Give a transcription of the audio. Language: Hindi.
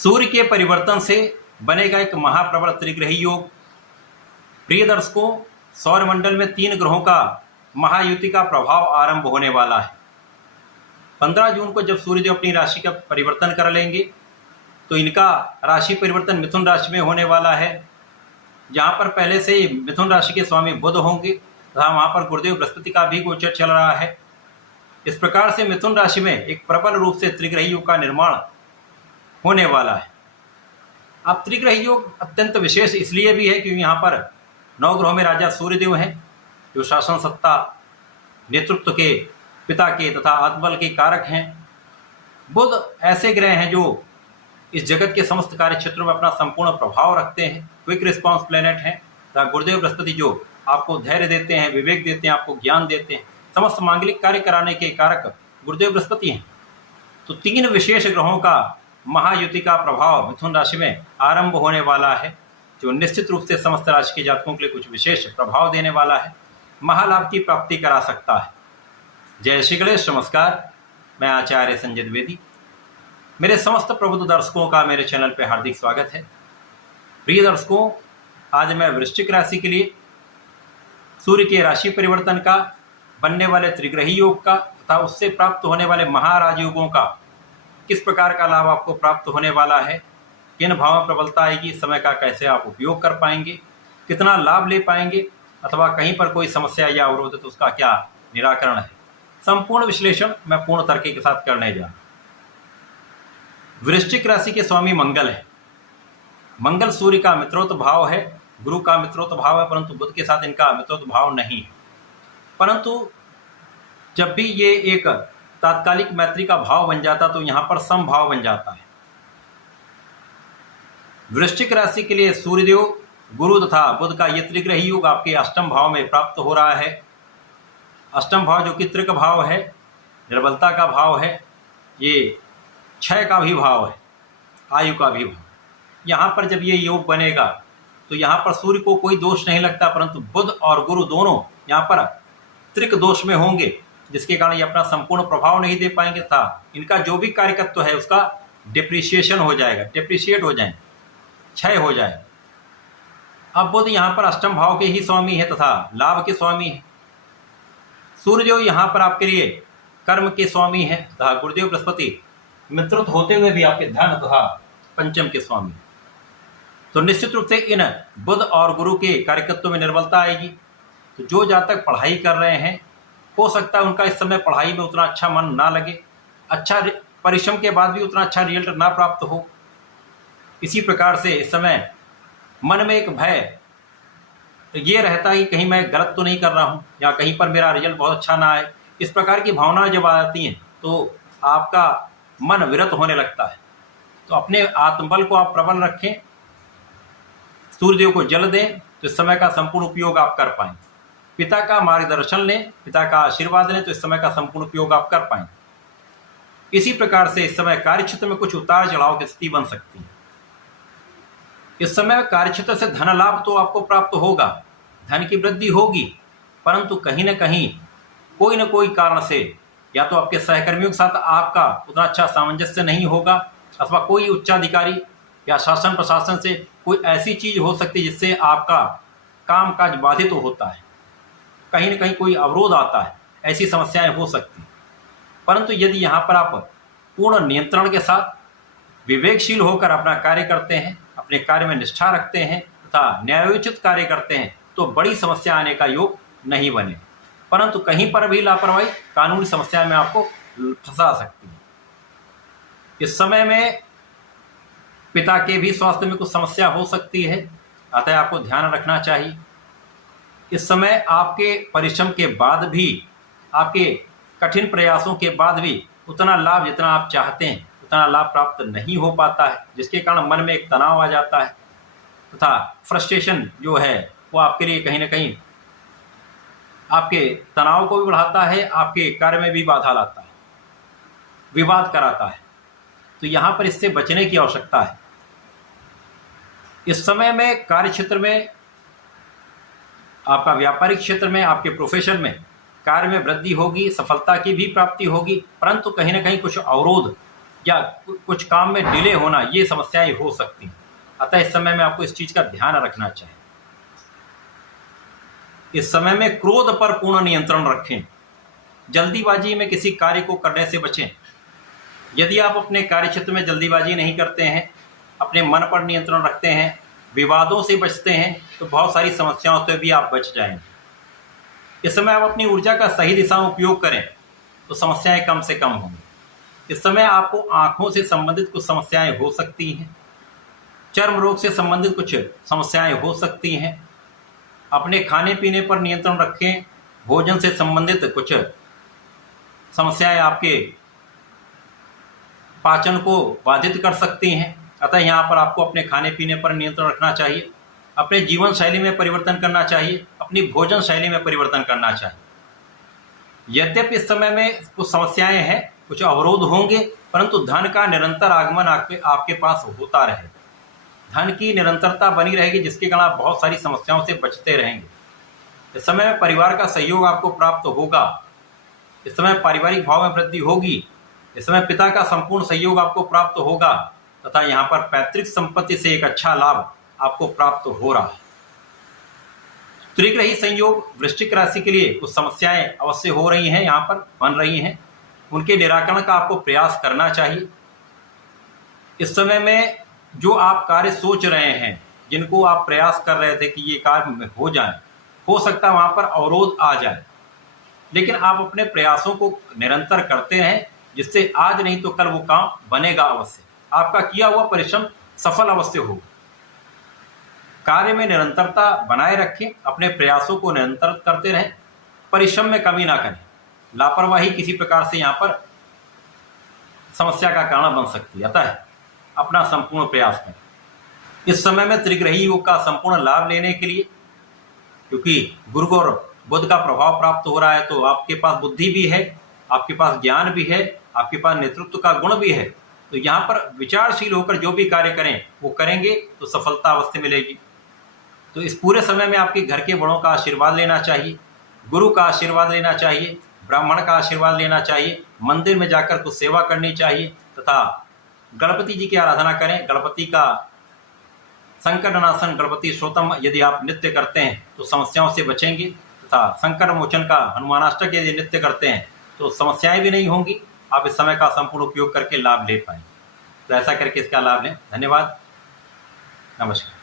सूर्य के परिवर्तन से बनेगा एक महाप्रबल त्रिग्रही योग। प्रिय दर्शकों, सौरमंडल में 3 ग्रहों का महायुति का प्रभाव आरंभ होने वाला है। 15 जून को जब सूर्यदेव अपनी राशि का परिवर्तन कर लेंगे तो इनका राशि परिवर्तन मिथुन राशि में होने वाला है, जहाँ पर पहले से ही मिथुन राशि के स्वामी बुध होंगे तथा वहाँ पर गुरुदेव बृहस्पति का भी गोचर चल रहा है। इस प्रकार से मिथुन राशि में एक प्रबल रूप से त्रिग्रही योग का निर्माण होने वाला है। अब त्रिग्रही योग अत्यंत विशेष इसलिए भी है क्योंकि यहाँ पर 9 ग्रहों में राजा सूर्यदेव हैं, जो शासन सत्ता, नेतृत्व के, पिता के तथा आत्मबल के कारक हैं। बुध ऐसे ग्रह हैं जो इस जगत के समस्त कार्य क्षेत्रों में अपना संपूर्ण प्रभाव रखते हैं, क्विक रिस्पांस प्लेनेट हैं। तथा गुरुदेव बृहस्पति जो आपको धैर्य देते हैं, विवेक देते हैं, आपको ज्ञान देते हैं, समस्त मांगलिक कार्य कराने के कारक गुरुदेव बृहस्पति हैं। तो 3 विशेष ग्रहों का महायुति का प्रभाव मिथुन राशि में आरंभ होने वाला है, जो निश्चित रूप से समस्त राशि के जातकों के लिए कुछ विशेष प्रभाव देने वाला है, महालाभ की प्राप्ति करा सकता है। जय श्री गणेश, नमस्कार। मैं आचार्य संजय द्विवेदी। मेरे समस्त प्रबुद्ध दर्शकों का मेरे चैनल पर हार्दिक स्वागत है। प्रिय दर्शकों, आज मैं वृश्चिक राशि के लिए सूर्य के राशि परिवर्तन का, बनने वाले त्रिग्रही योग का तथा उससे प्राप्त होने वाले महाराज योगों का किस प्रकार का लाभ आपको प्राप्त होने वाला है, किन भावों में प्रबलता आएगी, समय का कैसे आप उपयोग कर पाएंगे, कितना लाभ ले पाएंगे, अथवा कहीं पर कोई समस्या या अवरोध है तो उसका क्या निराकरण है, संपूर्ण विश्लेषण मैं पूर्ण तर्क के साथ करने जा रहा हूं। वृश्चिक राशि के स्वामी मंगल है। मंगल सूर्य का मित्रोत भाव है, गुरु का मित्रोत भाव है, परंतु बुध के साथ इनका मित्रोत भाव नहीं है। परंतु जब भी ये एक तात्कालिक मैत्री का भाव बन जाता तो यहाँ पर समभाव बन जाता है। वृश्चिक राशि के लिए सूर्यदेव, गुरु तथा बुध का ये त्रिग्रही योग आपके अष्टम भाव में प्राप्त हो रहा है। अष्टम भाव जो कि त्रिक भाव है, निर्बलता का भाव है, ये क्षय का भी भाव है, आयु का भी भाव। यहाँ पर जब ये योग बनेगा तो यहाँ पर सूर्य को कोई दोष नहीं लगता, परंतु बुध और गुरु दोनों यहाँ पर त्रिक दोष में होंगे, जिसके कारण ये अपना संपूर्ण प्रभाव नहीं दे पाएंगे था इनका जो भी कार्यकत्व है उसका डिप्रिशिएशन हो जाएगा, डिप्रिशिएट हो जाएंगे, क्षय हो जाएगा। अब बुध यहाँ पर अष्टम भाव के ही स्वामी है तथा लाभ के स्वामी है। सूर्यदेव यहाँ पर आपके लिए कर्म के स्वामी है तथा गुरुदेव बृहस्पति मित्रत्व होते हुए भी आपके धन तथा पंचम के स्वामी। तो निश्चित रूप से इन बुध और गुरु के कार्यकत्व में निर्बलता आएगी। तो जो जातक पढ़ाई कर रहे हैं, हो सकता है उनका इस समय पढ़ाई में उतना अच्छा मन ना लगे, अच्छा परिश्रम के बाद भी उतना अच्छा रिजल्ट ना प्राप्त हो। इसी प्रकार से इस समय मन में एक भय ये रहता है कि कहीं मैं गलत तो नहीं कर रहा हूँ या कहीं पर मेरा रिजल्ट बहुत अच्छा ना आए। इस प्रकार की भावनाएं जब आती हैं तो आपका मन विरत होने लगता है। तो अपने आत्मबल को आप प्रबल रखें, सूर्यदेव को जल दें तो इस समय का संपूर्ण उपयोग आप कर पाएंगे। पिता का मार्गदर्शन लें, पिता का आशीर्वाद लें तो इस समय का संपूर्ण उपयोग आप कर पाएंगे। इसी प्रकार से इस समय कार्यक्षेत्र में कुछ उतार चढ़ाव की स्थिति बन सकती है। इस समय कार्यक्षेत्र से धन लाभ तो आपको प्राप्त होगा, धन की वृद्धि होगी, परंतु कहीं न कहीं कोई न कोई कारण से या तो आपके सहकर्मियों के साथ आपका उतना अच्छा सामंजस्य नहीं होगा, अथवा कोई उच्चाधिकारी या शासन प्रशासन से कोई ऐसी चीज हो सकती है जिससे आपका काम काज बाधित होता है, कहीं न कहीं कोई अवरोध आता है, ऐसी समस्याएं हो सकती हैं। परंतु यदि यहाँ पर आप पूर्ण नियंत्रण के साथ विवेकशील होकर अपना कार्य करते हैं, अपने कार्य में निष्ठा रखते हैं तथा न्यायोचित कार्य करते हैं तो बड़ी समस्या आने का योग नहीं बने। परंतु कहीं पर भी लापरवाही कानूनी समस्या में आपको फंसा सकती है। इस समय में पिता के भी स्वास्थ्य में कुछ समस्या हो सकती है, अतः आपको ध्यान रखना चाहिए। इस समय आपके परिश्रम के बाद भी, आपके कठिन प्रयासों के बाद भी उतना लाभ जितना आप चाहते हैं उतना लाभ प्राप्त नहीं हो पाता है, जिसके कारण मन में एक तनाव आ जाता है तथा फ्रस्ट्रेशन जो है वो आपके लिए कहीं ना कहीं आपके तनाव को भी बढ़ाता है, आपके कार्य में भी बाधा लाता है, विवाद कराता है। तो यहाँ पर इससे बचने की आवश्यकता है। इस समय में कार्य क्षेत्र में, आपका व्यापारिक क्षेत्र में, आपके प्रोफेशन में कार्य में वृद्धि होगी, सफलता की भी प्राप्ति होगी, परंतु कहीं ना कहीं कुछ अवरोध या कुछ काम में डिले होना, ये समस्याएं हो सकती हैं। अतः इस समय में आपको इस चीज़ का ध्यान रखना चाहिए। इस समय में क्रोध पर पूर्ण नियंत्रण रखें। जल्दीबाजी में किसी कार्य को करने से बचें। यदि आप अपने कार्य क्षेत्र में जल्दीबाजी नहीं करते हैं, अपने मन पर नियंत्रण रखते हैं, विवादों से बचते हैं, तो बहुत सारी समस्याओं से भी आप बच जाएंगे। इस समय आप अपनी ऊर्जा का सही दिशा में उपयोग करें तो समस्याएं कम से कम होंगी। इस समय आपको आंखों से संबंधित कुछ समस्याएं हो सकती हैं, चर्म रोग से संबंधित कुछ समस्याएं हो सकती हैं। अपने खाने पीने पर नियंत्रण रखें। भोजन से संबंधित कुछ समस्याएं आपके पाचन को बाधित कर सकती हैं। अतः यहाँ पर आपको अपने खाने पीने पर नियंत्रण रखना चाहिए, अपने जीवन शैली में परिवर्तन करना चाहिए, अपनी भोजन शैली में परिवर्तन करना चाहिए। यद्यपि इस समय में कुछ समस्याएं हैं, कुछ अवरोध होंगे, परंतु धन का निरंतर आगमन आपके पास होता रहे, धन की निरंतरता बनी रहेगी, जिसके कारण आप बहुत सारी समस्याओं से बचते रहेंगे। इस समय में परिवार का सहयोग आपको प्राप्त होगा। इस समय पारिवारिक भाव में वृद्धि होगी। इस समय पिता का संपूर्ण सहयोग आपको प्राप्त होगा तथा यहाँ पर पैतृक संपत्ति से एक अच्छा लाभ आपको प्राप्त हो रहा है। त्रिग्रही संयोग वृश्चिक राशि के लिए कुछ समस्याएं अवश्य हो रही हैं, यहाँ पर बन रही हैं, उनके निराकरण का आपको प्रयास करना चाहिए। इस समय में जो आप कार्य सोच रहे हैं, जिनको आप प्रयास कर रहे थे कि ये कार्य हो जाए, हो सकता है वहाँ पर अवरोध आ जाए, लेकिन आप अपने प्रयासों को निरंतर करते रहें, जिससे आज नहीं तो कल वो काम बनेगा अवश्य। आपका किया हुआ परिश्रम सफल अवश्य होगा। कार्य में निरंतरता बनाए रखें, अपने प्रयासों को निरंतर करते रहें, परिश्रम में कमी ना करें। लापरवाही किसी प्रकार से यहाँ पर समस्या का कारण बन सकती है, अतः अपना संपूर्ण प्रयास करें। इस समय में त्रिग्रही योग का संपूर्ण लाभ लेने के लिए, क्योंकि गुरु और बुध का प्रभाव प्राप्त हो रहा है, तो आपके पास बुद्धि भी है, आपके पास ज्ञान भी है, आपके पास नेतृत्व का गुण भी है, तो यहाँ पर विचारशील होकर जो भी कार्य करें वो करेंगे तो सफलता अवश्य मिलेगी। तो इस पूरे समय में आपके घर के बड़ों का आशीर्वाद लेना चाहिए, गुरु का आशीर्वाद लेना चाहिए, ब्राह्मण का आशीर्वाद लेना चाहिए, मंदिर में जाकर कुछ सेवा करनी चाहिए तथा गणपति जी की आराधना करें। गणपति का संकटनाशन गणपति स्तोत्रम यदि आप नित्य करते हैं तो समस्याओं से बचेंगे, तथा संकट मोचन का हनुमानाष्टक यदि नित्य करते हैं तो समस्याएं भी नहीं होंगी। आप इस समय का संपूर्ण उपयोग करके लाभ ले पाएंगे। तो ऐसा करके इसका लाभ लें। धन्यवाद, नमस्कार।